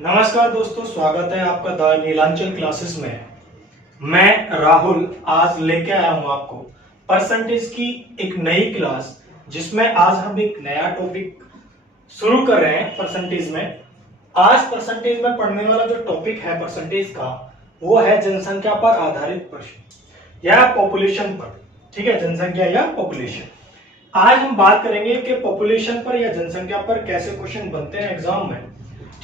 नमस्कार दोस्तों, स्वागत है आपका द नीलांचल क्लासेस में। मैं राहुल आज लेके आया हूं आपको परसेंटेज की एक नई क्लास, जिसमें आज हम एक नया टॉपिक शुरू कर रहे हैं। परसेंटेज में आज परसेंटेज में पढ़ने वाला जो टॉपिक है परसेंटेज का, वो है जनसंख्या पर आधारित प्रश्न या पॉपुलेशन पर। ठीक है, जनसंख्या या पॉपुलेशन। आज हम बात करेंगे कि पॉपुलेशन पर या जनसंख्या पर कैसे क्वेश्चन बनते हैं एग्जाम में।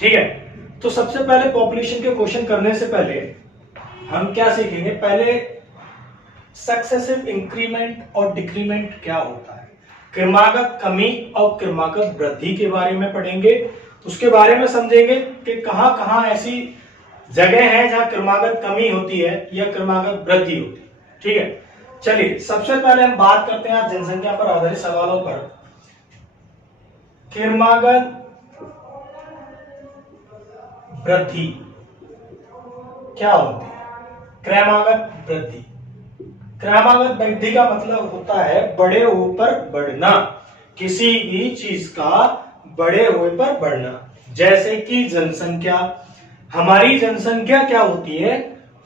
ठीक है, तो सबसे पहले पॉपुलेशन के क्वेश्चन करने से पहले हम क्या सीखेंगे, पहले सक्सेसिव इंक्रीमेंट और डिक्रीमेंट क्या होता है, क्रमागत कमी और क्रमागत वृद्धि के बारे में पढ़ेंगे। उसके बारे में समझेंगे कि कहां कहां ऐसी जगह है जहां क्रमागत कमी होती है या क्रमागत वृद्धि होती है। ठीक है, चलिए सबसे पहले हम बात करते हैं जनसंख्या पर आधारित सवालों पर। क्रमागत वृद्धि क्या होती है? क्रमागत वृद्धि। क्रमागत वृद्धि का मतलब होता है बड़े हुए पर बढ़ना, किसी भी चीज का बड़े हुए पर बढ़ना। जैसे कि जनसंख्या, हमारी जनसंख्या क्या होती है,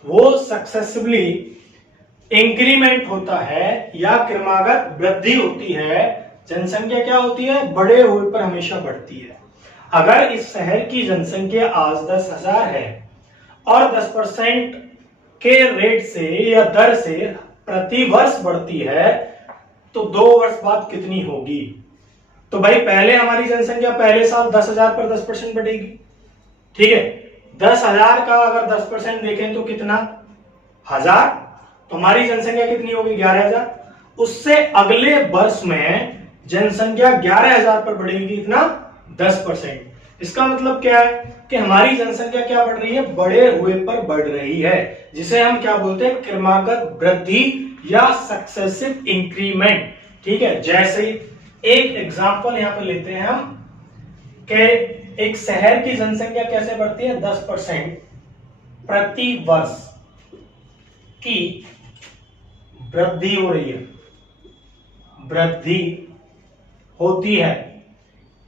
वो सक्सेसिवली इंक्रीमेंट होता है या क्रमागत वृद्धि होती है। जनसंख्या क्या होती है, बड़े हुए पर हमेशा बढ़ती है। अगर इस शहर की जनसंख्या आज 10,000 है और 10% के रेट से या दर से प्रति वर्ष बढ़ती है, तो 2 वर्ष बाद कितनी होगी? तो भाई पहले हमारी जनसंख्या पहले साल 10,000 पर 10% बढ़ेगी। ठीक है, 10,000 का अगर 10% देखें तो कितना, 1000, तो हमारी जनसंख्या कितनी होगी, 11,000। उससे अगले वर्ष में जनसंख्या 11,000 पर बढ़ेगी, कितना, 10%। इसका मतलब क्या है कि हमारी जनसंख्या क्या बढ़ रही है, बड़े हुए पर बढ़ रही है, जिसे हम क्या बोलते हैं, क्रमागत वृद्धि या सक्सेसिव इंक्रीमेंट। ठीक है, जैसे एक एग्जांपल यहां पर लेते हैं हम कि एक शहर की जनसंख्या कैसे बढ़ती है, 10% प्रति वर्ष की वृद्धि हो रही है, वृद्धि होती है।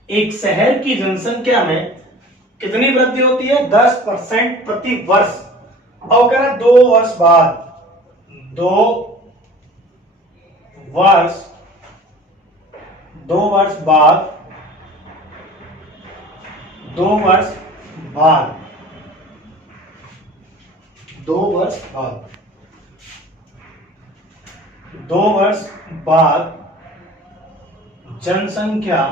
एक शहर की जनसंख्या में कितनी वृद्धि होती है, 10% प्रति वर्ष। और कह रहा 2 वर्ष बाद, 2 वर्ष बाद 2 वर्ष बाद 2 वर्ष बाद जनसंख्या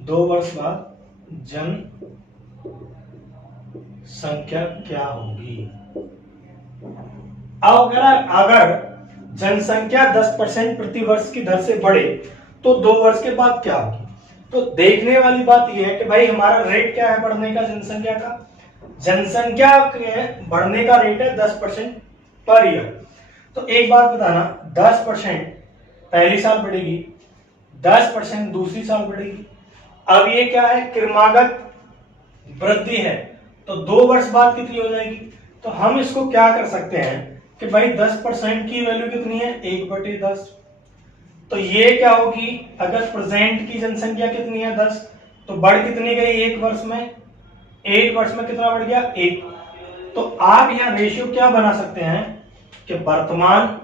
2 वर्ष बाद जनसंख्या क्या होगी? अगर जनसंख्या 10% प्रति वर्ष की दर से बढ़े तो 2 वर्ष के बाद क्या होगी? तो देखने वाली बात यह है कि भाई हमारा रेट क्या है बढ़ने का, जनसंख्या का, जनसंख्या के बढ़ने का रेट है 10% पर ईयर। तो एक बात बताना, 10% पहली साल बढ़ेगी, 10% दूसरी साल बढ़ेगी। अब ये क्या है, क्रमागत वृद्धि है, तो 2 वर्ष बाद कितनी हो जाएगी? तो हम इसको क्या कर सकते हैं कि भाई 10% की वैल्यू कितनी है, 1/10। तो ये क्या होगी, अगर प्रेजेंट की जनसंख्या कितनी है, 10, तो बढ़ कितनी गई 1 वर्ष में, 1 वर्ष में कितना बढ़ गया, 1। तो आप यहां रेशियो क्या बना सकते हैं कि वर्तमान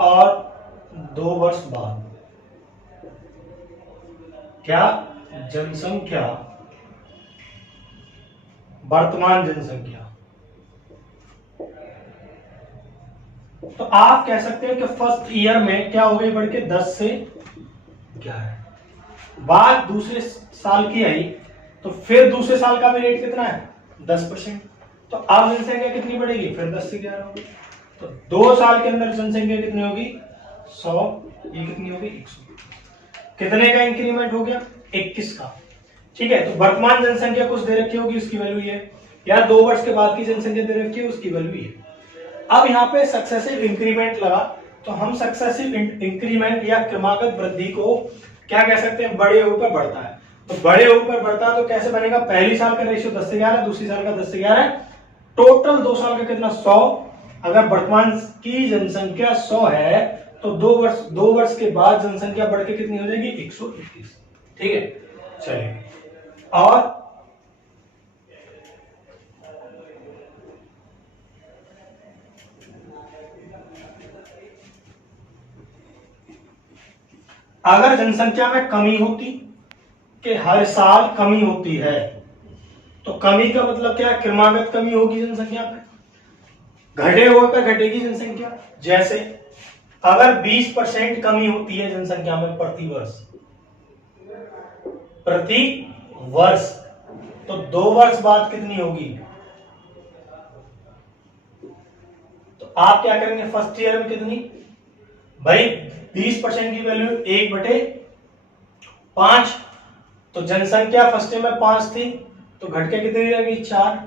और 2 वर्ष बाद क्या जनसंख्या, वर्तमान जनसंख्या। तो आप कह सकते हैं कि फर्स्ट ईयर में क्या हो गई, बढ़ के 10 से 11। बात दूसरे साल की आई, तो फिर दूसरे साल का भी रेट कितना है, 10%। तो अब जनसंख्या कितनी बढ़ेगी, फिर 10 से 11 होगी। तो 2 साल के अंदर जनसंख्या कितनी होगी, 100। ये कितनी होगी, 100। कितने का इंक्रीमेंट हो गया, 21 का। ठीक है, तो वर्तमान जनसंख्या कुछ दे रखी होगी, उसकी वैल्यू ये, या 2 वर्ष के बाद की जनसंख्या दे रखी है, उसकी वैल्यू ये। अब यहाँ पे सक्सेसिव इंक्रीमेंट लगा, तो हम सक्सेसिव इंक्रीमेंट या क्रमागत वृद्धि को क्या कह सकते हैं, बड़े ऊपर बढ़ता है। तो बड़े ऊपर बढ़ता है तो कैसे बनेगा, पहली साल का रेशियो 10 से 11, दूसरी साल का 10 से 11, टोटल 2 साल का कितना, 100। अगर वर्तमान की जनसंख्या 100 है तो 2 वर्ष के बाद जनसंख्या बढ़ के कितनी हो जाएगी, 121। ठीक है, चलिए। और अगर जनसंख्या में कमी होती, कि हर साल कमी होती है, तो कमी का मतलब क्या है? क्रमागत कमी होगी जनसंख्या में, घटे हुए पर घटेगी जनसंख्या। जैसे अगर 20% कमी होती है जनसंख्या में प्रति वर्ष, तो 2 वर्ष बाद कितनी होगी? तो आप क्या करेंगे फर्स्ट ईयर में? कितनी भाई? 20% की वैल्यू 1/5, तो जनसंख्या फर्स्ट ईयर में 5 थी, तो घट के कितनी रहेगी? 4।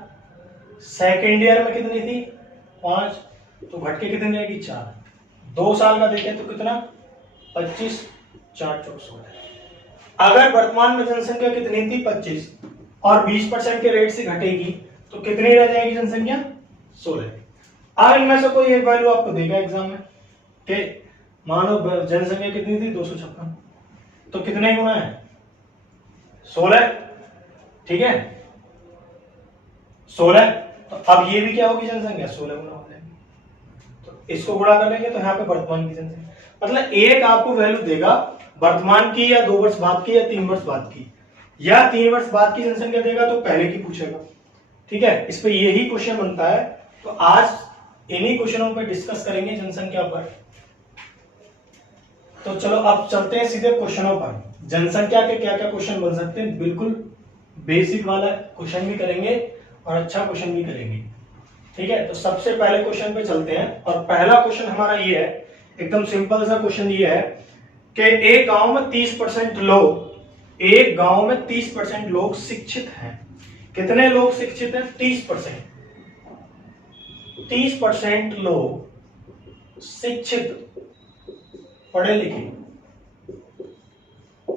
सेकेंड ईयर में कितनी थी? 5, तो घट के कितनी रहेगी? 4। 2 साल का देखें तो कितना? 25, 4 4 16। अगर वर्तमान में जनसंख्या कितनी थी? 25, और 20% के रेट से घटेगी, तो कितनी रह जाएगी जनसंख्या? 16। अब इनमें से कोई एक वैल्यू आपको देगा एग्जाम में, कि मानो जनसंख्या कितनी थी? 256, तो कितने गुना है? 16, ठीक है, 16। तो अब ये भी क्या होगी जनसंख्या? 16 गुना हो जाएगी। तो इसको गुणा कर लेंगे तो यहाँ पे वर्तमान की जनसंख्या, मतलब एक आपको वैल्यू देगा वर्तमान की, या 2 वर्ष बाद की, या 3 वर्ष बाद की, या 3 वर्ष बाद की जनसंख्या देगा तो पहले की पूछेगा। ठीक है, इस पे यही क्वेश्चन बनता है। तो आज इन्हीं क्वेश्चनों पे डिस्कस करेंगे जनसंख्या पर। तो चलो अब चलते हैं सीधे क्वेश्चनों पर। जनसंख्या के क्या क्या क्वेश्चन बन सकते हैं, बिल्कुल बेसिक वाला क्वेश्चन भी करेंगे और अच्छा क्वेश्चन भी करेंगे। ठीक है, तो सबसे पहले क्वेश्चन पे चलते हैं, और पहला क्वेश्चन हमारा ये है, एकदम सिंपल सा क्वेश्चन ये है कि एक गांव में 30% लोग शिक्षित हैं। कितने लोग शिक्षित हैं? 30%। 30% लोग शिक्षित, पढ़े लिखे,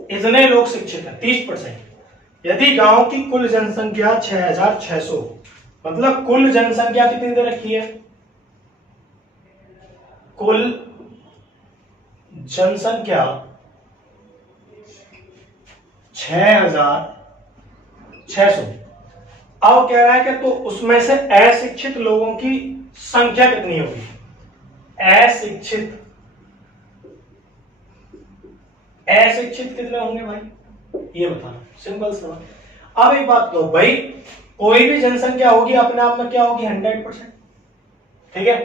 इतने लोग शिक्षित हैं 30%। यदि गांव की कुल जनसंख्या 6600, मतलब कुल जनसंख्या कितनी दे रखी है? कुल जनसंख्या 6600। अब कह रहा है कि तो उसमें से अशिक्षित लोगों की संख्या कितनी होगी? अशिक्षित कितने होंगे भाई, ये बताना, सिंपल सवाल। अब एक बात कहो भाई, कोई भी जनसंख्या होगी अपने आप में क्या होगी? 100%। ठीक है,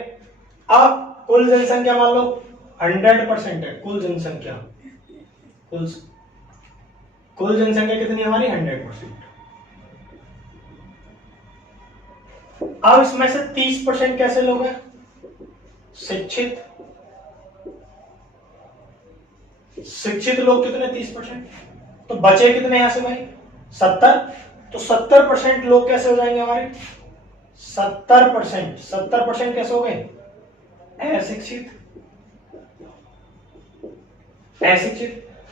अब कुल जनसंख्या मान लो 100% है, कुल जनसंख्या, कुल जनसंख्या कितनी हमारी? 100%। अब इसमें से 30% कैसे लोग हैं? शिक्षित लोग कितने? 30%। तो बचे कितने यहां से भाई? 70। तो 70% लोग कैसे हो जाएंगे हमारे? 70% कैसे हो गए? अशिक्षित।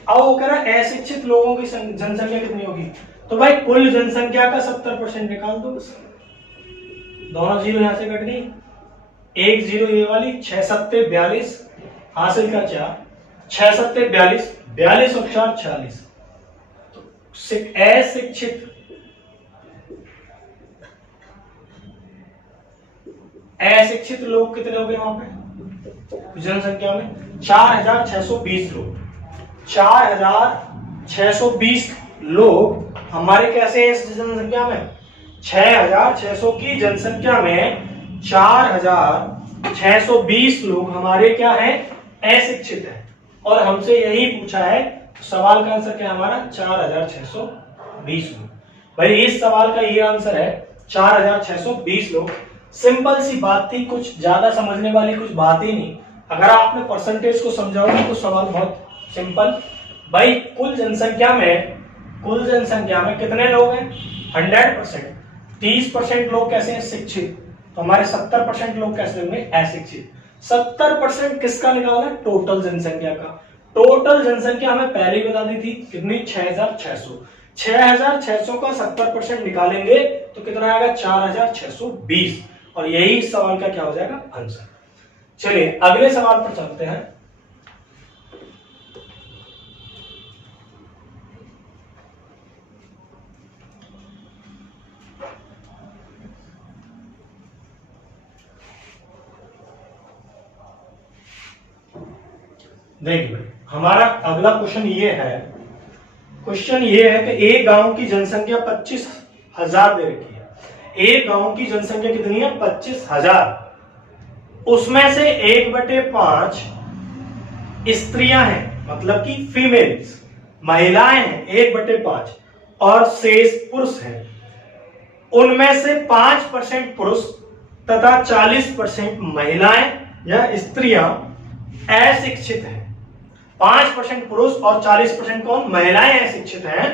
अब वो कह रहा है अशिक्षित लोगों की जनसंख्या कितनी होगी? तो भाई कुल जनसंख्या का 70% निकाल दो बस। दोनों जीरो यहां से कट गई, एक जीरो ये वाली, 6 सत्ते 42, हासिल का 4, 6 सत्ते 42, 42 और 4 46। तो अशिक्षित लोग कितने हो गए वहां पे जनसंख्या में? 4620 लोग। 4620 लोग हमारे कैसे हैं इस जनसंख्या में? 6600 की जनसंख्या में 4620 लोग हमारे क्या हैं? अशिक्षित हैं। और हमसे यही पूछा है, सवाल का आंसर क्या है हमारा? 4620 लोग। भाई इस सवाल का ये आंसर है 4620 लोग। सिंपल सी बात थी, कुछ ज्यादा समझने वाली कुछ बात ही नहीं। अगर आपने परसेंटेज को समझाओगे तो सवाल बहुत सिंपल। भाई कुल जनसंख्या में कितने लोग हैं? 100%। 30% लोग कैसे हैं? शिक्षित। तो हमारे 70% लोग कैसे होंगे? अशिक्षित। 70% किसका निकालना है? टोटल जनसंख्या का। टोटल जनसंख्या हमें पहले ही बता दी थी कितनी? 6600। 6600 का 70% निकालेंगे तो कितना आएगा? 4620। और यही इस सवाल का क्या हो जाएगा? आंसर। चलिए अगले सवाल पर चलते हैं। देखिए भाई, हमारा अगला क्वेश्चन ये है कि एक गांव की जनसंख्या 25,000 दे रखी है। एक गांव की जनसंख्या कितनी है? 25,000। उसमें से 1/5 स्त्रियां हैं, मतलब कि फीमेल्स, महिलाएं हैं 1/5, और शेष पुरुष हैं। उनमें से 5% पुरुष तथा 40% महिलाएं या स्त्रियां अशिक्षित हैं। 5% पुरुष और 40% कौन? महिलाएं अशिक्षित हैं।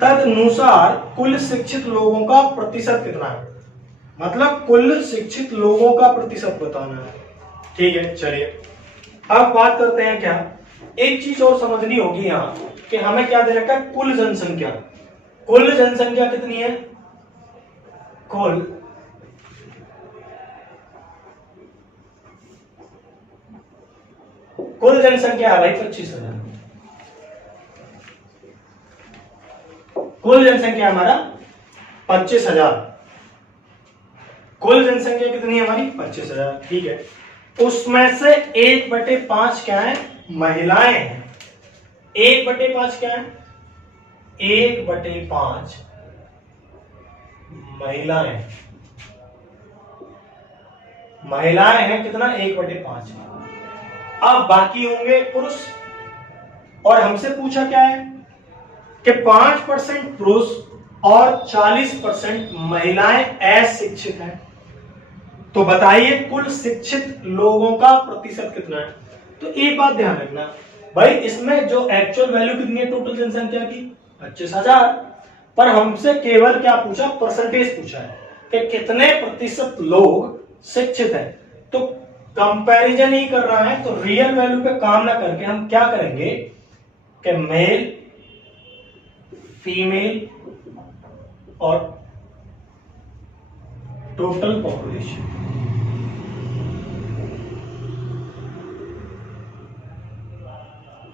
तदनुसार कुल शिक्षित लोगों का प्रतिशत कितना है? मतलब कुल शिक्षित लोगों का प्रतिशत बताना है। ठीक है, चलिए अब बात करते हैं। क्या एक चीज और समझनी होगी यहां कि हमें क्या दे रखा है? कुल जनसंख्या। कुल जनसंख्या कितनी है? कुल जनसंख्या है भाई 25,000। कुल जनसंख्या हमारा 25,000। कुल जनसंख्या कितनी है हमारी? 25,000। ठीक है, उसमें से 1/5 क्या है? महिलाएं हैं। 1/5 क्या है? 1/5 महिलाएं। महिलाएं हैं कितना? 1/5। अब बाकी होंगे पुरुष, और हमसे पूछा क्या है कि 5% पुरुष और 40% महिलाएं अशिक्षित हैं। तो बताइए कुल शिक्षित लोगों का प्रतिशत कितना है? तो एक बात ध्यान रखना भाई, इसमें जो एक्चुअल वैल्यू कितनी है टोटल जनसंख्या की? 25,000। पर हमसे केवल क्या पूछा? परसेंटेज पूछा है कि कितने प्रतिशत लोग शिक्षित हैं। तो कंपैरिजन ही कर रहा है, तो रियल वैल्यू पे काम ना करके हम क्या करेंगे कि मेल, फीमेल और टोटल पॉपुलेशन,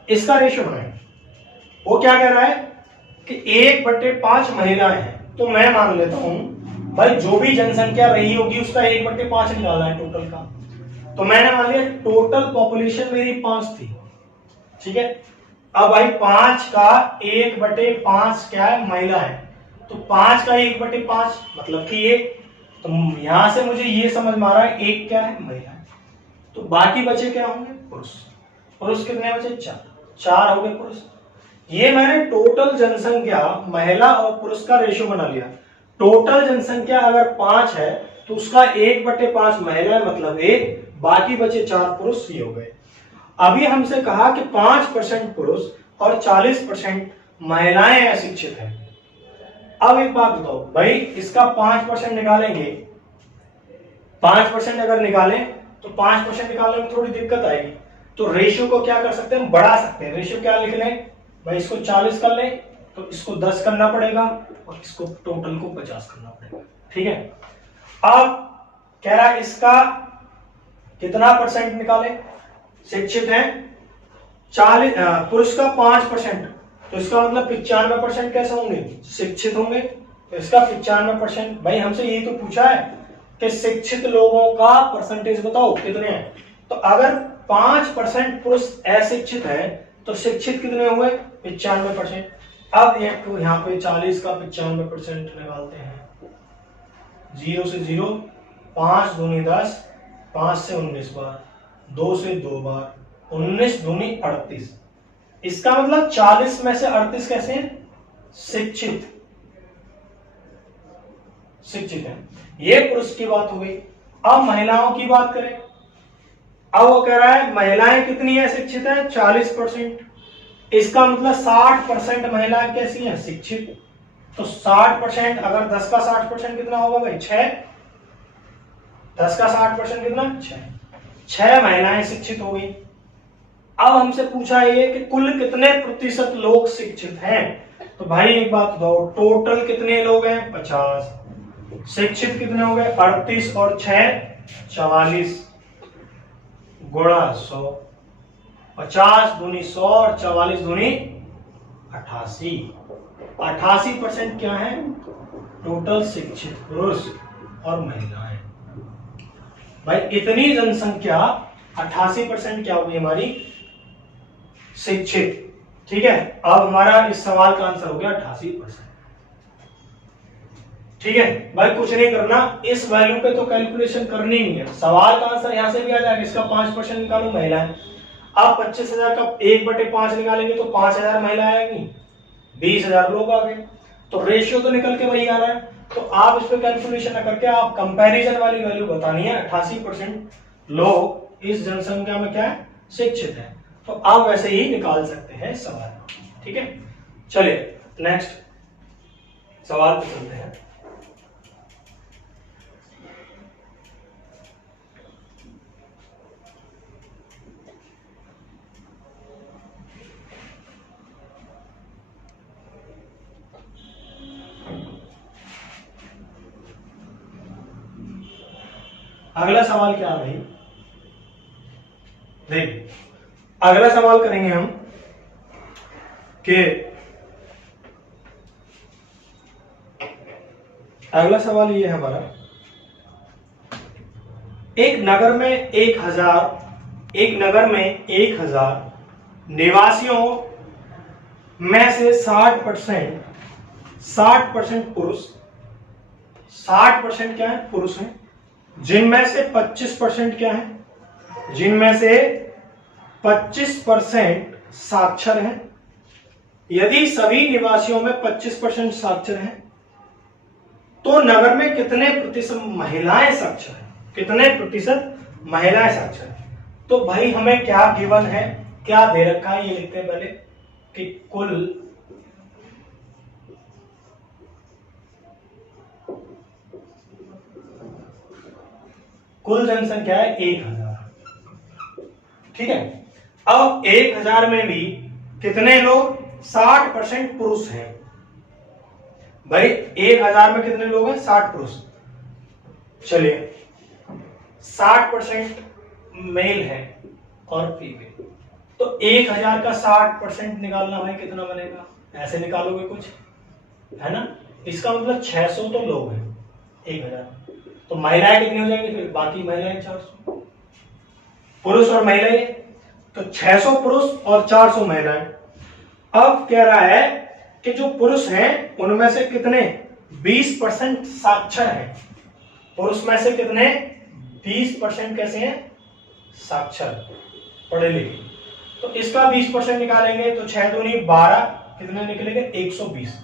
इसका रेशियो बनाए। वो क्या कह रहा है कि 1/5 महिलाएं हैं, तो मैं मान लेता हूं भाई जो भी जनसंख्या रही होगी उसका 1/5 निकालना है टोटल का। तो मैंने मान लिया टोटल पॉपुलेशन मेरी 5 थी। ठीक है, अब भाई 5 का 1/5 क्या है? महिला है। तो 5 का 1/5 मतलब कि 1। तो यहां से मुझे ये समझ में आ रहा है 1 क्या है? महिला है। तो बाकी बचे क्या होंगे? पुरुष। पुरुष कितने बचे? 4 हो गए पुरुष। ये मैंने टोटल जनसंख्या महिला और पुरुष का रेशियो बना लिया। टोटल जनसंख्या अगर 5 है तो उसका 1/5 महिला है, मतलब 1, बाकी बचे 4 पुरुष। ये हो गए। अभी हमसे कहा कि 5% पुरुष और 40% महिलाएं अशिक्षित हैं। अब एक बात बताओ भाई, इसका 5% निकालेंगे। 5% अगर निकालें तो 5% निकालने में थोड़ी दिक्कत आएगी। तो रेशियो को क्या कर सकते हैं? हम बढ़ा सकते हैं। रेशियो क्या लिख लें भाई? इसको 40 कर लें तो इसको 10 करना पड़ेगा और इसको टोटल को 50 करना पड़ेगा। ठीक है, अब कह रहा है इसका कितना परसेंट निकाले? शिक्षित हैं 40, पुरुष का 5%, तो इसका मतलब 95% कैसे होंगे? शिक्षित होंगे। तो इसका 95%। भाई हमसे यही तो पूछा है कि शिक्षित लोगों का परसेंटेज बताओ कितने हैं। तो अगर 5% पुरुष अशिक्षित है तो शिक्षित कितने हुए? 95%। अब एक यहाँ पे 40 का 95% निकालते हैं। 0 से 0, 5 दूनी 10, 5 से 19 बार, 2 से 2 बार, 19 दूनी 38। इसका मतलब 40 में से 38 कैसे हैं? शिक्षित है। ये पुरुष की बात हो गई। अब महिलाओं की बात करें। अब वो कह रहा है महिलाएं कितनी है? शिक्षित है 40%। इसका मतलब 60% महिलाएं कैसी हैं? शिक्षित। तो 60%, अगर 10 का 60% कितना होगा भाई? 6। 10 का 60% कितना? 6 महिलाएं शिक्षित हो गई। अब हमसे पूछा ये कि कुल कितने प्रतिशत लोग शिक्षित हैं। तो भाई एक बात बताओ, टोटल कितने लोग हैं? 50। शिक्षित कितने हो गए? 38 और 6 44 गुणा 100। 50 दूनी 100 और 44 दूनी 88। 88% क्या है? टोटल शिक्षित पुरुष और महिलाएं। भाई इतनी जनसंख्या 88% क्या होगी हमारी? शिक्षित। ठीक है, अब हमारा इस सवाल का आंसर हो गया 88%। ठीक है भाई, कुछ नहीं करना, इस वैल्यू पे तो कैलकुलेशन करनी ही है। सवाल का आंसर यहां से भी आ जाएगा, इसका 5% निकालो महिलाएं। अब 25,000 का 1/5 निकालेंगे तो 5,000 महिला आएगी, 20,000 लोग आ गए, तो रेशियो तो निकल के वही आ रहा है। तो आप इस पे कैलकुलेशन न करके आप कंपैरिजन वाली वैल्यू बतानी है। 88% लोग इस जनसंख्या में क्या है? शिक्षित है। तो आप वैसे ही निकाल सकते हैं सवाल। ठीक है, चलिए नेक्स्ट सवाल पे चलते हैं। अगला सवाल क्या है भाई? देखिए, अगला सवाल करेंगे हम कि अगला सवाल ये है हमारा, एक नगर में 1,000 निवासियों में से 60% पुरुष, 60% क्या है? पुरुष हैं, जिनमें से 25% क्या है? जिनमें से 25% साक्षर हैं। यदि सभी निवासियों में 25% साक्षर हैं तो नगर में कितने प्रतिशत महिलाएं साक्षर हैं? कितने प्रतिशत महिलाएं साक्षर हैं? तो भाई हमें क्या गिवन है, क्या दे रखा है, ये लिखते हैं पहले कि कुल जनसंख्या है 1,000। ठीक है, अब 1,000 में भी कितने लोग? 60% पुरुष हैं। भाई 1,000 में कितने लोग हैं? 60 पुरुष। चलिए 60% मेल है और फीमेल, तो 1,000 का 60% निकालना भाई कितना बनेगा? ऐसे निकालोगे कुछ, है ना? इसका मतलब 600 तो लोग हैं 1,000, तो महिलाएं कितनी हो जाएंगी फिर? बाकी महिलाएं 400, पुरुष और महिलाएं, तो 600 पुरुष और 400 महिलाएं। अब कह रहा है कि जो पुरुष हैं उनमें से कितने 20% साक्षर हैं। पुरुष में से कितने 20% कैसे हैं? साक्षर, पढ़े लिखे। तो इसका 20% निकालेंगे तो 6 दूनी 12, कितने निकलेंगे? 120।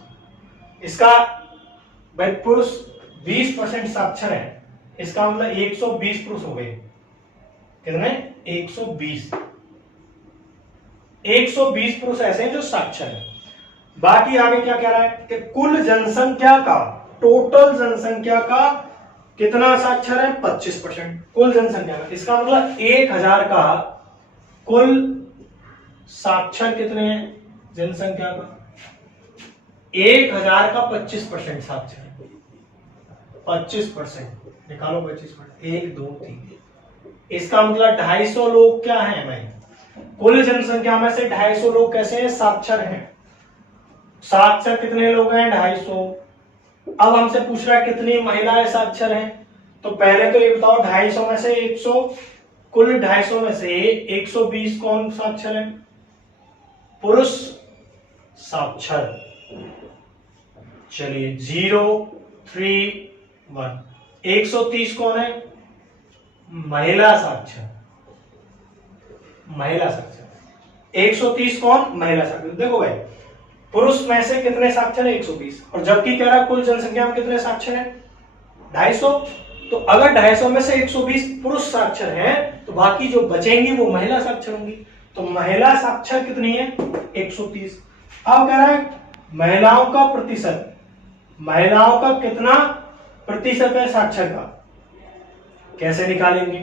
इसका भाई पुरुष 20% साक्षर है, इसका मतलब 120 पुरुष हो गए। कितने? 120। 120 पुरुष ऐसे हैं जो साक्षर है। बाकी आगे क्या कह रहा है कि कुल जनसंख्या का, टोटल जनसंख्या का कितना साक्षर है? 25%। कुल जनसंख्या का, इसका मतलब 1,000 का कुल साक्षर कितने हैं? जनसंख्या का 1,000 का 25% साक्षर है। 25% निकालो, 25%, 1 2 3, इसका मतलब 250 लोग क्या हैं भाई? कुल जनसंख्या में से 250 लोग कैसे हैं? साक्षर हैं। साक्षर कितने लोग हैं? 250। अब हमसे पूछ रहा है कितनी महिलाएं साक्षर हैं, तो पहले तो ये बताओ 250 में से 100, कुल 250 में से 120 कौन साक्षर है? पुरुष साक्षर। चलिए 0 3 1, 130 कौन है? महिला साक्षर। महिला साक्षर 130 कौन? महिला साक्षर। देखो भाई पुरुष में से कितने साक्षर है? 120, और जबकि कह रहा है कुल जनसंख्या में कितने साक्षर है? 250। तो अगर 250 में से 120 पुरुष साक्षर हैं तो बाकी जो बचेंगी वो महिला साक्षर होंगी। तो महिला साक्षर कितनी है? 130। अब कह रहा है महिलाओं का प्रतिशत, महिलाओं का कितना प्रतिशत है साक्षर का? कैसे निकालेंगे?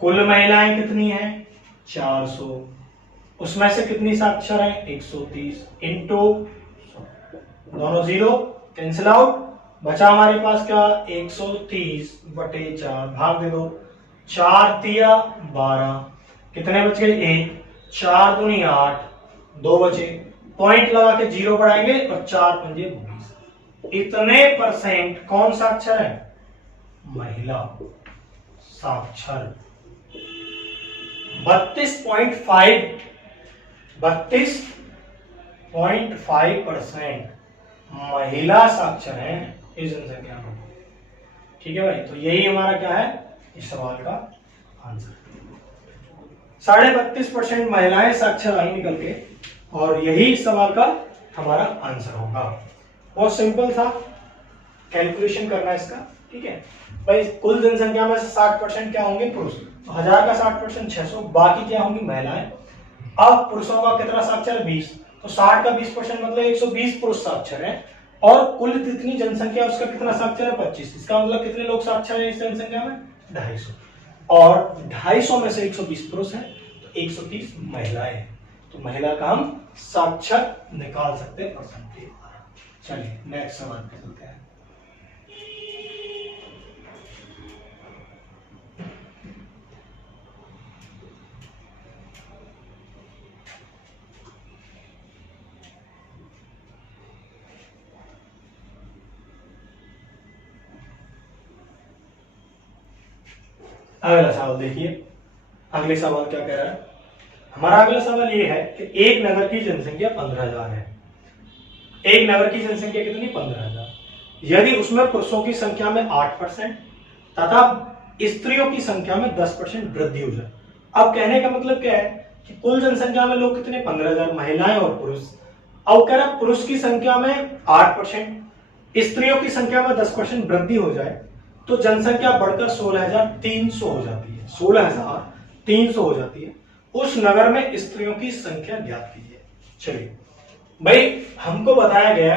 कुल महिलाएं कितनी हैं? 400, उसमें से कितनी साक्षर है? 130 इंटू, दोनों 0 कैंसिल आउट, बचा हमारे पास क्या? 130/4, भाग दे दो, 4 तिया 12, कितने बच गए? 1, 4 दूनी 8, 2 बचे, पॉइंट लगा के 0 बढ़ाएंगे और 4 पंजे 20। इतने % कौन साक्षर है? महिला साक्षर। 32.5% महिला साक्षर है इस जनसंख्या में। ठीक है भाई, तो यही हमारा क्या है इस सवाल का आंसर। 32.5% महिलाएं साक्षर आई निकल के, और यही इस सवाल का हमारा आंसर होगा। बहुत सिंपल था, कैलकुलेशन करना इसका। ठीक है भाई, कुल जनसंख्या में से 60% क्या होंगे? पुरुष। तो 1000 का 60% 600, बाकी क्या होंगी? महिलाएं। अब पुरुषों का कितना साक्षर है? 20। तो 60 का 20% मतलब 120 पुरुष साक्षर है, और कुल जितनी जनसंख्या उसका कितना साक्षर है? 25। इसका मतलब कितने लोग साक्षर है इस जनसंख्या में? 250। और 250 में से 120 पुरुष है, तो 130 महिलाएं। तो महिला का हम साक्षर निकाल सकते हैं परसेंटेज। चलिए नेक्स्ट सवाल पे चलते हैं। अगला सवाल देखिए, अगले सवाल क्या कह रहा है हमारा? अगला सवाल ये है कि एक नगर की जनसंख्या 15,000 है। एक नगर की जनसंख्या कितनी? 15,000। यदि उसमें पुरुषों की संख्या में 8% तथा स्त्रियों की संख्या में 10% वृद्धि हो जाए। अब कहने का मतलब क्या है कि कुल जनसंख्या में लोग कितने? 15,000, महिलाएं और पुरुष। अब कह रहा पुरुष की संख्या में 8%, स्त्रियों की संख्या में 10% वृद्धि हो जाए, तो जनसंख्या बढ़कर 16,300 हो जाती है। 16,300 हो जाती है। उस नगर में स्त्रियों की संख्या ज्ञात कीजिए। चलिए भाई, हमको बताया गया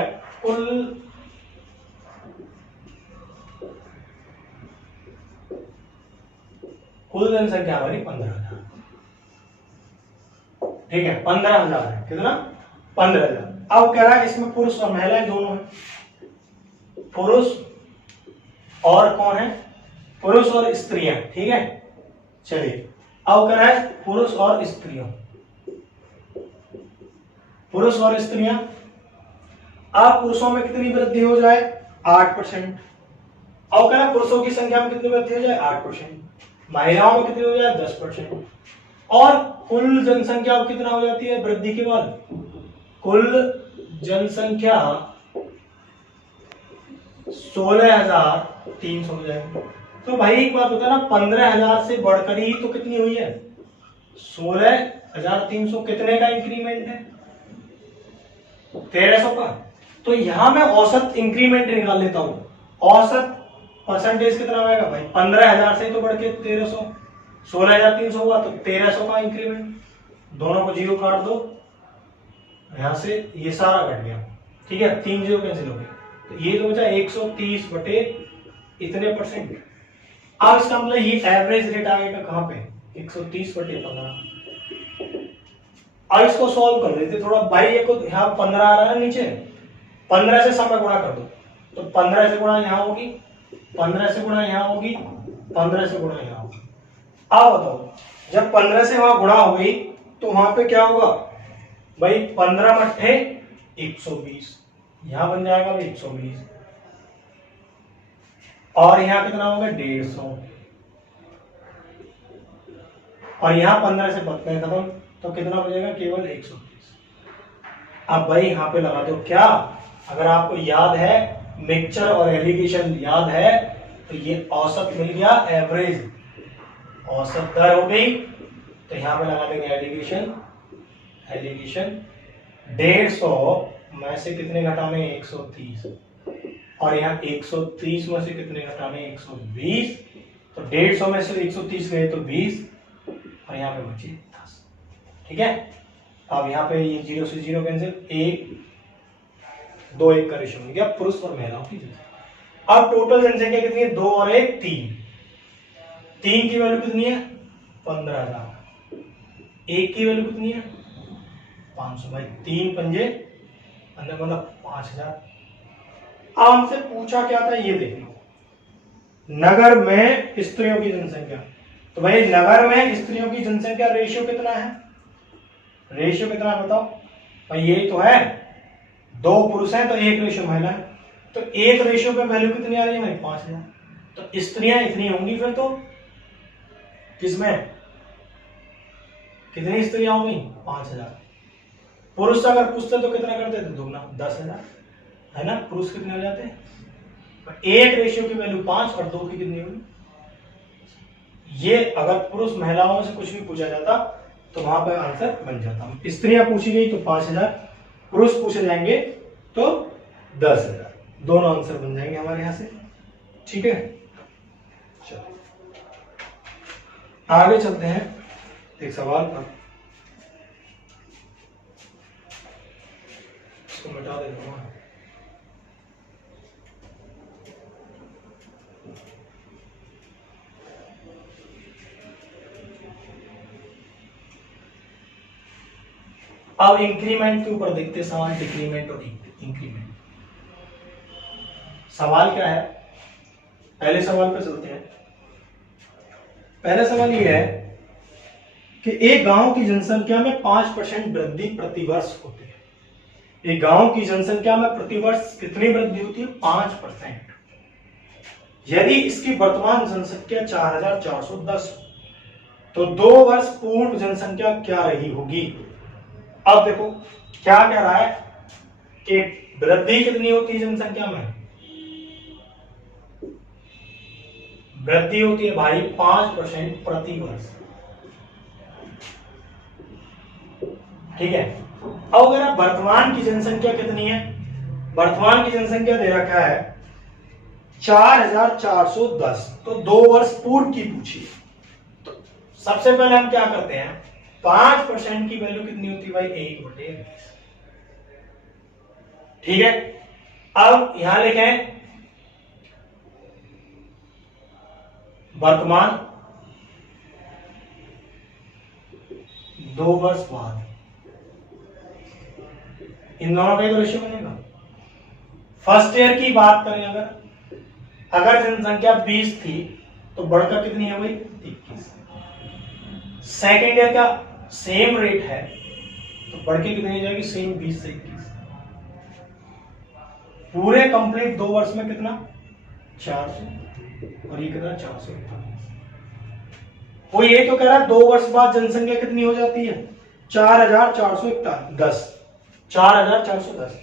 कुल जनसंख्या हमारी 15,000। ठीक है, 15,000 है। कितना? 15,000। अब कह रहा है इसमें पुरुष और महिलाएं दोनों हैं। पुरुष और कौन है? पुरुष और स्त्रियां। ठीक है, चलिए अब कह रहा है पुरुष और स्त्रियों। पुरुष और स्त्रियां। अब पुरुषों में कितनी वृद्धि हो जाए? 8%। अब कह रहा है पुरुषों की संख्या में कितनी वृद्धि हो जाए? 8%। महिलाओं में कितनी हो जाए? 10%। और कुल जनसंख्या अब कितना हो जाती है वृद्धि के बाद? कुल जनसंख्या 16,300 हो जाएगी। तो भाई एक बात होता है ना, 15,000 से बढ़कर ही तो कितनी हुई है? 16,300। कितने का इंक्रीमेंट है? 1,300 का। तो यहां मैं औसत इंक्रीमेंट निकाल लेता हूं। औसत परसेंटेज कितना आएगा भाई? 15,000 से तो बढ़ के 1,300, 16,300 हुआ, तो 1,300 का इंक्रीमेंट। दोनों को 0 काट दो, यहां से ये सारा घट गया। ठीक है, 3 0 कैंसिल हो गए, तो ये तो बचा 130 बटे इतने परसेंट। अब इसका मतलब ये एवरेज रेट आएगा कहां पे? 130 बटे 15। अब इसको सॉल्व कर लेते थोड़ा भाई। ये को यहाँ 15 आ रहा है नीचे, 15 से समय गुणा कर दो, तो 15 से गुणा यहाँ होगी, 15 से गुणा यहाँ होगी, 15 से गुणा यहाँ होगी। अब बताओ, जब 15 से वहां गुणा हो गई तो वहां पे क्या होगा भाई? 15 मट्ठे 120, यहां बन जाएगा भाई 120, और यहां कितना होगा? 150, और यहां 15 से 15 खत्म, तो कितना बचेगा? केवल 130। अब भाई यहां पे लगा दो क्या? अगर आपको याद है मिक्सचर और एलिगेशन याद है, तो ये औसत मिल गया, एवरेज औसत दर हो गई, तो यहां पे लगा देंगे एलिगेशन। एलिगेशन 150 में से कितने घटाने? 130, और यहाँ 130 में से कितने घटाने? 120, तो 150 में से 130 गए तो 20, और यहाँ पे बचे 10। ठीक है, अब यहाँ पे ये 0 से 0 कैंसिल, 1 2 1 का रेशियो हो गया पुरुष और महिलाओं की जनसंख्या। अब टोटल जनसंख्या कितनी है? 2 और 1 3। 3 की वैल्यू कितनी है? 15,000। 1 की वैल्यू कितनी है? 500। भाई 3 पंजे मतलब 5,000। अब हमसे पूछा क्या था ये देखो, नगर में स्त्रियों की जनसंख्या। तो भाई नगर में स्त्रियों की जनसंख्या रेशियो कितना है? रेशियो कितना है बताओ? भाई यही तो है, 2 पुरुष हैं तो 1 रेशो महिला है, तो 1 रेशो पे वैल्यू कितनी आ रही है भाई 5000। तो स्त्रियां इतनी होंगी फिर तो किसमें, कितनी स्त्रियां होंगी 5000। पुरुष अगर पूछते तो कितना करते थे, दुगना 10,000 है ना, पुरुष कितने हो जाते हैं, 1 रेशियो की वैल्यू 5 और 2 की कितनी होगी। ये अगर पुरुष महिलाओं से कुछ भी पूछा जाता तो वहां पर आंसर बन जाता। स्त्रियां पूछी गई तो 5000, पुरुष पूछे जाएंगे तो 10,000, दोनों आंसर बन जाएंगे हमारे यहां से। ठीक है, चलो आगे चलते हैं एक सवाल पर, इसको मिटा देता हूं। अब इंक्रीमेंट के ऊपर देखते सवाल, डिक्रीमेंट और इंक्रीमेंट। सवाल क्या है, पहले सवाल पे चलते हैं। पहला सवाल ये है कि एक गांव की जनसंख्या में 5% वृद्धि प्रतिवर्ष होती है। एक गांव की जनसंख्या में प्रतिवर्ष कितनी वृद्धि होती है, 5%। यदि इसकी वर्तमान जनसंख्या 4410 तो 2 वर्ष पूर्व जनसंख्या क्या रही होगी। अब देखो क्या कह रहा है कि वृद्धि कितनी होती है जनसंख्या में, वृद्धि होती है भाई 5% प्रति वर्ष। ठीक है, अब अगर आप वर्तमान की जनसंख्या कितनी है, वर्तमान की जनसंख्या दे रखा है 4410, तो 2 वर्ष पूर्व की पूछी। तो सबसे पहले हम क्या करते हैं, 5% की वैल्यू कितनी होती है भाई, 1/20। ठीक है, अब यहां लिखें वर्तमान 2 वर्ष बाद, इन दोनों का एक रेशियो बनेगा। फर्स्ट ईयर की बात करें, अगर जनसंख्या 20 थी तो बढ़कर कितनी है भाई 21। सेकेंड ईयर का सेम रेट है तो बढ़ के कितनी हो जाएगी, सेम 20 से 21। पूरे कंप्लीट 2 वर्ष में कितना 400 और ये कितना 441। वो ये तो कह रहा है 2 वर्ष बाद जनसंख्या कितनी हो जाती है 4410, 4410।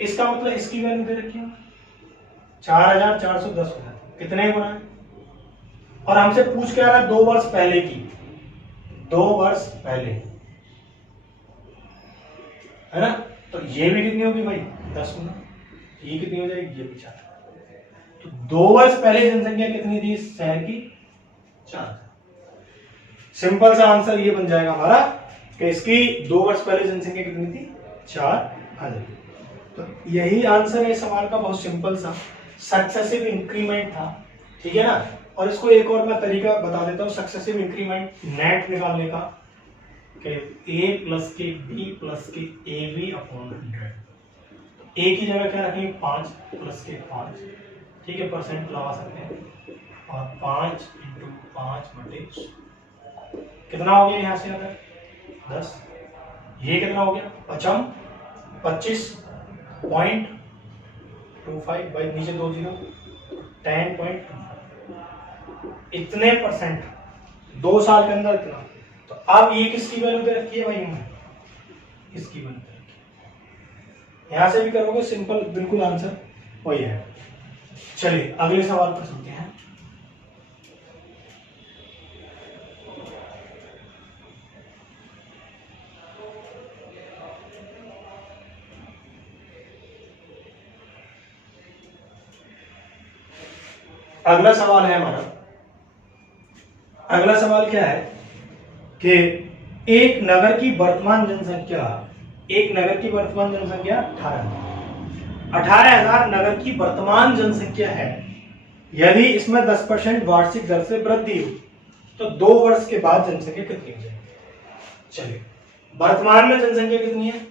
इसका मतलब इसकी वैल्यू दे रखी है 4410 हो जाती, कितने गुना है। और हमसे पूछ के आ रहा है 2 वर्ष पहले की, 2 वर्ष पहले है ना, तो ये भी कितनी होगी भाई 10 गुना, ये कितनी हो जाएगी, ये भी 4। तो 2 वर्ष पहले जनसंख्या कितनी थी इस शहर की, 4। सिंपल सा आंसर ये बन जाएगा हमारा कि इसकी 2 वर्ष पहले जनसंख्या कितनी थी, 4000। तो यही आंसर है सवाल का, बहुत सिंपल सा सक्सेसिव इंक्रीमेंट था। ठीक है ना, और इसको एक और मैं तरीका बता देता हूँ सक्सेसिव इंक्रीमेंट नेट निकालने का, कि a प्लस के b प्लस के ab अपॉन 100। a की जगह क्या रखेंगे 5 प्लस के 5, ठीक है, परसेंट लगा सकते हैं, और 5 × 5 कितना हो गया, यहां से अगर 10, ये कितना हो गया 25.25 भाई, नीचे 2 0, 10.25, इतने परसेंट 2 साल के अंदर इतना। तो अब ये किसकी वैल्यू दे रखी है भाई, इसकी वैल्यू दे रखी है। यहां से भी करोगे सिंपल, बिल्कुल आंसर वही है। चलिए अगले सवाल पर चलते हैं। अगला सवाल है हमारा, अगला सवाल क्या है कि एक नगर की वर्तमान जनसंख्या 18,000 नगर की वर्तमान जनसंख्या है। यदि इसमें 10% वार्षिक दर से वृद्धि हो तो 2 वर्ष के बाद जनसंख्या कितनी हो जाएगी। चलिए वर्तमान में जनसंख्या कितनी है,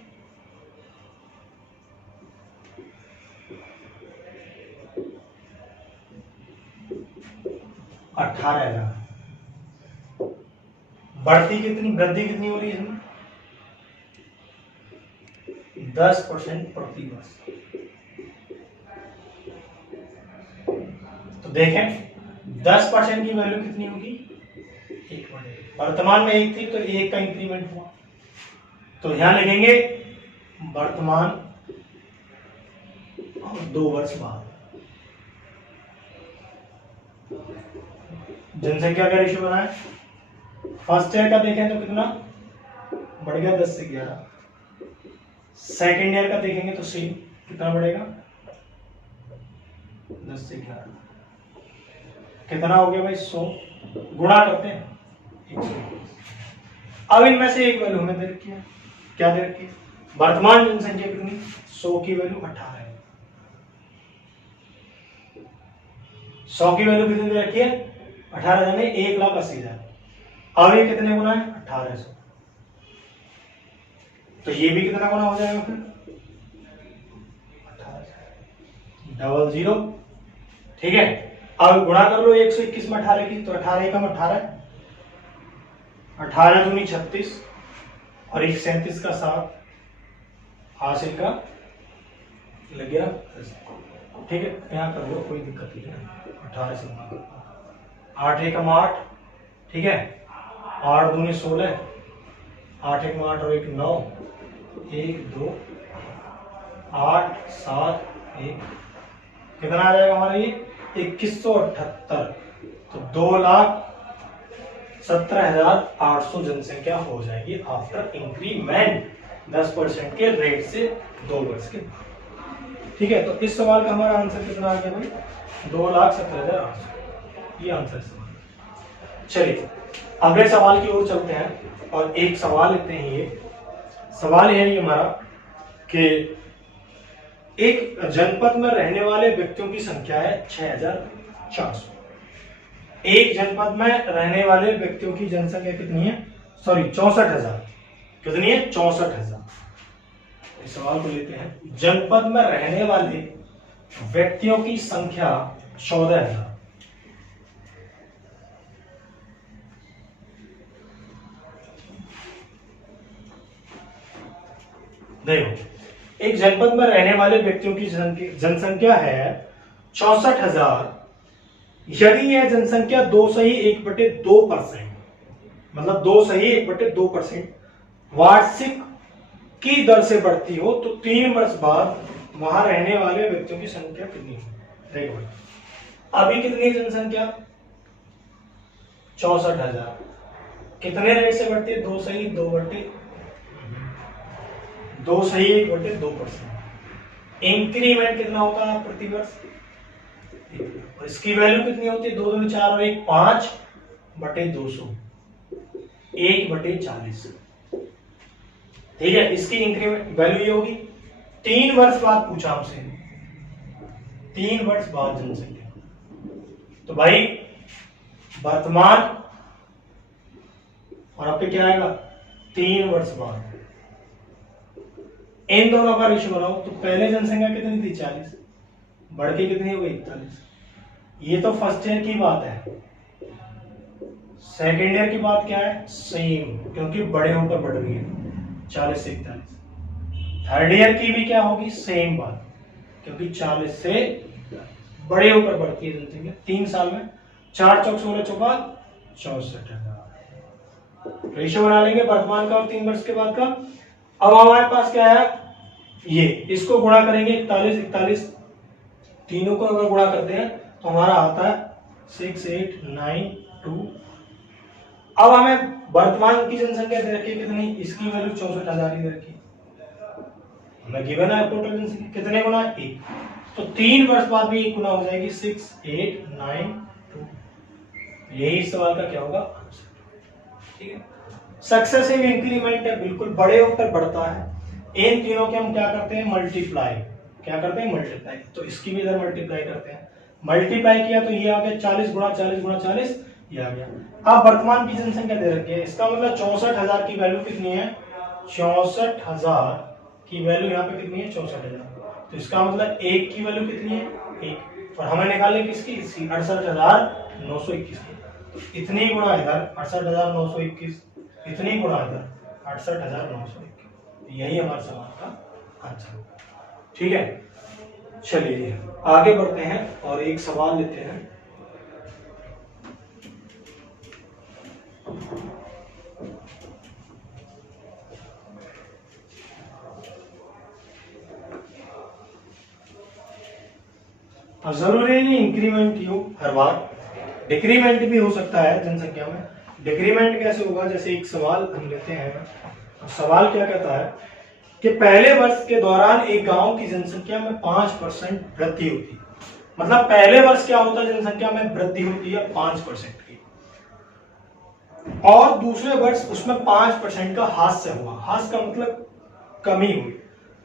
$18,000। बढ़ती कितनी, वृद्धि कितनी हो रही है इसमें, 10% प्रति वर्ष। तो देखें 10% की वैल्यू कितनी होगी, 1/1। वर्तमान में 1 थी तो 1 का इंक्रीमेंट हुआ, तो यहां लिखेंगे वर्तमान और 2 वर्ष बाद। जनसंख्या का रेशियो बना है। फर्स्ट ईयर का देखें तो कितना बढ़ गया, 10 से 11। सेकेंड ईयर का देखेंगे तो सेम, कितना बढ़ेगा, 10 से 11। कितना हो गया भाई, 100। गुणा करते हैं 120। अब इनमें से एक वैल्यू हमें दे रखी है, क्या दे रखी है, वर्तमान जनसंख्या कितनी, 100 की वैल्यू 18 है। 100 की वैल्यू कितनी दे रखी है, 18 यानी 1,80,000। अब ये कितने गुना है, 1800। तो ये भी कितना गुना हो जाएगा फिर, 18 00। ठीक है, अब गुणा कर लो 121 में 18 की, तो 18 एकम 18, 18 दूनी 36 और 1 37 का 7, हासिल का लग गया। ठीक है, यहाँ कर लो, कोई दिक्कत नहीं है। 18 से 8 एकम 8, ठीक है, 8 दूनी 16, 8 एकम 8 और 1 9, 1 2 8 7 1, कितना आ जाएगा हमारा ये 2178। तो 2,17,800 जनसंख्या हो जाएगी आफ्टर इंक्रीमेंट 10% के रेट से 2 वर्ष के। ठीक है, तो इस सवाल का हमारा आंसर कितना आ गया भाई, 2,17,800। ये आंसर सवाल। चलिए अगले सवाल की ओर चलते हैं और एक सवाल लेते हैं। ये सवाल है ये हमारा कि एक जनपद में रहने वाले व्यक्तियों की संख्या है 6,400। एक जनपद में रहने वाले व्यक्तियों की जनसंख्या कितनी है, सॉरी 64,000। कितनी है, 64,000। इस सवाल को लेते हैं, जनपद में रहने वाले व्यक्तियों की संख्या 14,000। देखो, एक जनपद में रहने वाले व्यक्तियों की जनसंख्या है 64,000। यदि यह जनसंख्या 2/1/2%, मतलब 2/1/2% वार्षिक की दर से बढ़ती हो, तो 3 वर्ष बाद वहां रहने वाले व्यक्तियों की संख्या कितनी हो। देखो अभी कितनी जनसंख्या, 64,000। कितने रेट से बढ़ती है, 2/1/2%। इंक्रीमेंट कितना होता है प्रति वर्ष, और इसकी वैल्यू कितनी होती है, 2 दूनी 4 और 1 5/200, 1/40। ठीक है, इसकी इंक्रीमेंट वैल्यू ये होगी। 3 वर्ष बाद पूछा हमसे, 3 वर्ष बाद जनसंख्या, तो भाई वर्तमान और आपके क्या आएगा 3 वर्ष बाद। इन दोनों का रेशियो बनाओ, तो पहले जनसंख्या कितनी थी 40, बढ़ के कितनी हो गई 41। ये तो फर्स्ट ईयर की बात है। सेकेंड ईयर की बात क्या है, सेम, क्योंकि बड़े होकर बढ़ रही है 40 से 41। थर्ड ईयर की भी क्या होगी, सेम बात, क्योंकि 40 से बड़े होकर बढ़ती है जनसंख्या। 3 साल में 4 चौक 16 चौका 64,000। रेशियो बना लेंगे वर्तमान का और 3 वर्ष के बाद का। अब हमारे पास क्या है, ये इसको गुणा करेंगे 41 तीनों को अगर गुणा करते हैं तो हमारा आता है 6892। अब हमें वर्तमान की जनसंख्या दे रखी है कितनी, इसकी वैल्यू 64,000 ही दे रखी है। हमें गिवन है टोटल जनसंख्या कितने गुना, 1। तो 3 वर्ष बाद भी 1 गुना हो जाएगी, 6892। यही सवाल का क्या होगा आंसर। ठीक है, सक्सेसिव इंक्रीमेंट है, बिल्कुल बड़े होकर बढ़ता है। इन तीनों के हम क्या करते हैं, मल्टीप्लाई। क्या करते हैं, मल्टीप्लाई। तो इसकी भी इधर मल्टीप्लाई करते हैं। मल्टीप्लाई किया तो ये आ गया 40 गुणा 40 गुणा 40, ये आ गया। अब वर्तमान की जनसंख्या दे रखी है, इसका मतलब 64,000 की वैल्यू कितनी है, 64,000 की वैल्यू यहाँ पे कितनी है, 64,000। तो इसका मतलब 1 की वैल्यू कितनी है, 1। और हमें निकालने किसकी, 68,921 की। तो इतनी गुणा इधर 68,921, इतनी गुणा इधर 68,921। यही हमारे सवाल का आंसर। ठीक है, चलिए आगे बढ़ते हैं और एक सवाल लेते हैं। अब जरूरी नहीं इंक्रीमेंट ही हो हर बार, डिक्रीमेंट भी हो सकता है जनसंख्या में। डिक्रीमेंट कैसे होगा, जैसे एक सवाल हम लेते हैं, सवाल क्या कहता है कि पहले वर्ष के दौरान एक गांव की जनसंख्या में 5% वृद्धि होती है। मतलब पहले वर्ष क्या होता है, जनसंख्या में वृद्धि होती है 5% की, और दूसरे वर्ष उसमें 5% का हास्य हुआ। हास्य का मतलब कमी हुई।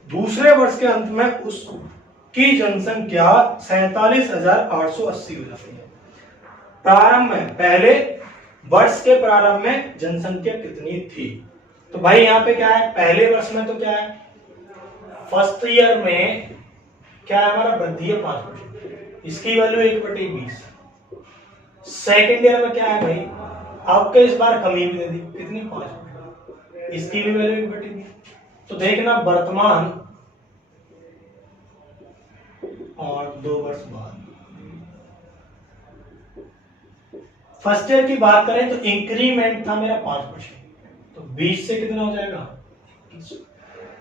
दूसरे वर्ष के अंत में उसकी जनसंख्या 47,880 हो जाती है। प्रारंभ में, पहले वर्ष के प्रारंभ में जनसंख्या कितनी थी? तो भाई यहाँ पे क्या है, पहले वर्ष में तो क्या है, फर्स्ट ईयर में क्या है हमारा, वृद्धि है 5%, इसकी वैल्यू 1/20। सेकेंड ईयर में क्या है भाई, आपके इस बार कमी भी दे दी, कितनी, 5%, इसकी भी वैल्यू 1/20। तो देखना वर्तमान और 2 वर्ष बाद। फर्स्ट ईयर की बात करें तो इंक्रीमेंट था मेरा 5%, तो 20 से कितना हो जाएगा, 21।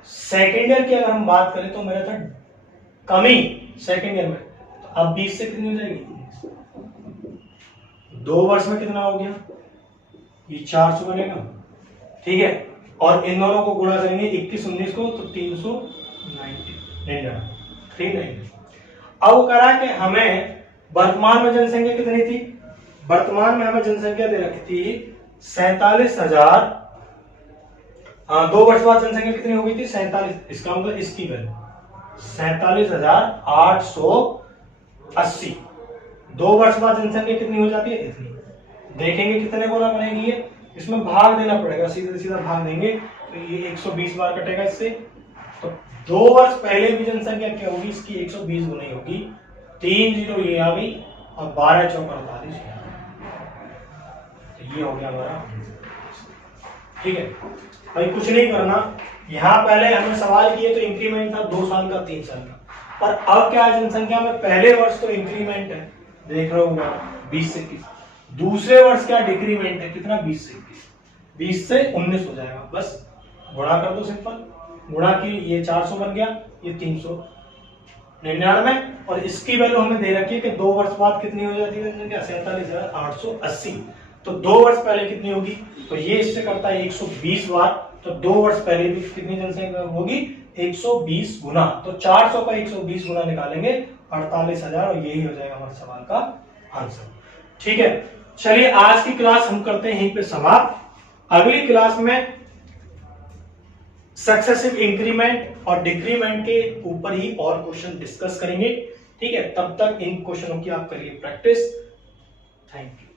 सेकेंड ईयर की अगर हम बात करें तो मेरा था कमी सेकेंड ईयर में, तो अब 20 से कितनी हो जाएगी, 2 वर्ष में कितना हो गया, ये 400 बनेगा, ठीक है। और इन दोनों को गुणा करेंगे 21 19 को, तो 390। अब करा कि हमें वर्तमान में जनसंख्या कितनी थी, वर्तमान में हमें जनसंख्या दे रखी थी 47,000। 2 वर्ष बाद जनसंख्या कितनी हो गई थी, 47। इसका मतलब इसकी वैल्यू 47,880। 2 वर्ष बाद जनसंख्या कितनी हो जाती है, इतनी। देखेंगे कितने गुना बनेगी ये, इसमें भाग देना पड़ेगा, सीधा सीधा भाग देंगे तो ये 120 बार कटेगा इससे। तो 2 वर्ष पहले भी जनसंख्या क्या होगी, इसकी 120 गुना ही होगी। 3 0 ये आ गई और 12 4 48, तो ये हो गया हमारा, ठीक है भाई। कुछ नहीं करना, यहाँ पहले हमने सवाल किए तो इंक्रीमेंट था 2 साल का 3 साल का, पर अब क्या है, जनसंख्या में पहले वर्ष तो इंक्रीमेंट है, देख रहे होगा 20 से 21। दूसरे वर्ष क्या डिक्रीमेंट है, कितना, 20 से 21। 20 से 19 हो जाएगा, बस गुणा कर दो, सिंपल गुणा की, ये 400 बन गया, ये 399, और इसकी वैल्यू हमें दे रखी है कि 2 वर्ष बाद कितनी हो जाती है जनसंख्या, 47,880। तो 2 वर्ष पहले कितनी होगी, तो ये इससे करता है 120 बार, तो 2 वर्ष पहले भी कितनी जनसंख्या होगी, 120 गुना। तो 400 का 120 गुना निकालेंगे 48,000, और यही हो जाएगा हमारे सवाल का आंसर, ठीक है। चलिए आज की क्लास हम करते हैं यहीं पे समाप्त। अगली क्लास में सक्सेसिव इंक्रीमेंट और डिक्रीमेंट के ऊपर ही और क्वेश्चन डिस्कस करेंगे, ठीक है। तब तक इन क्वेश्चनों की आप करिए प्रैक्टिस। Thank you.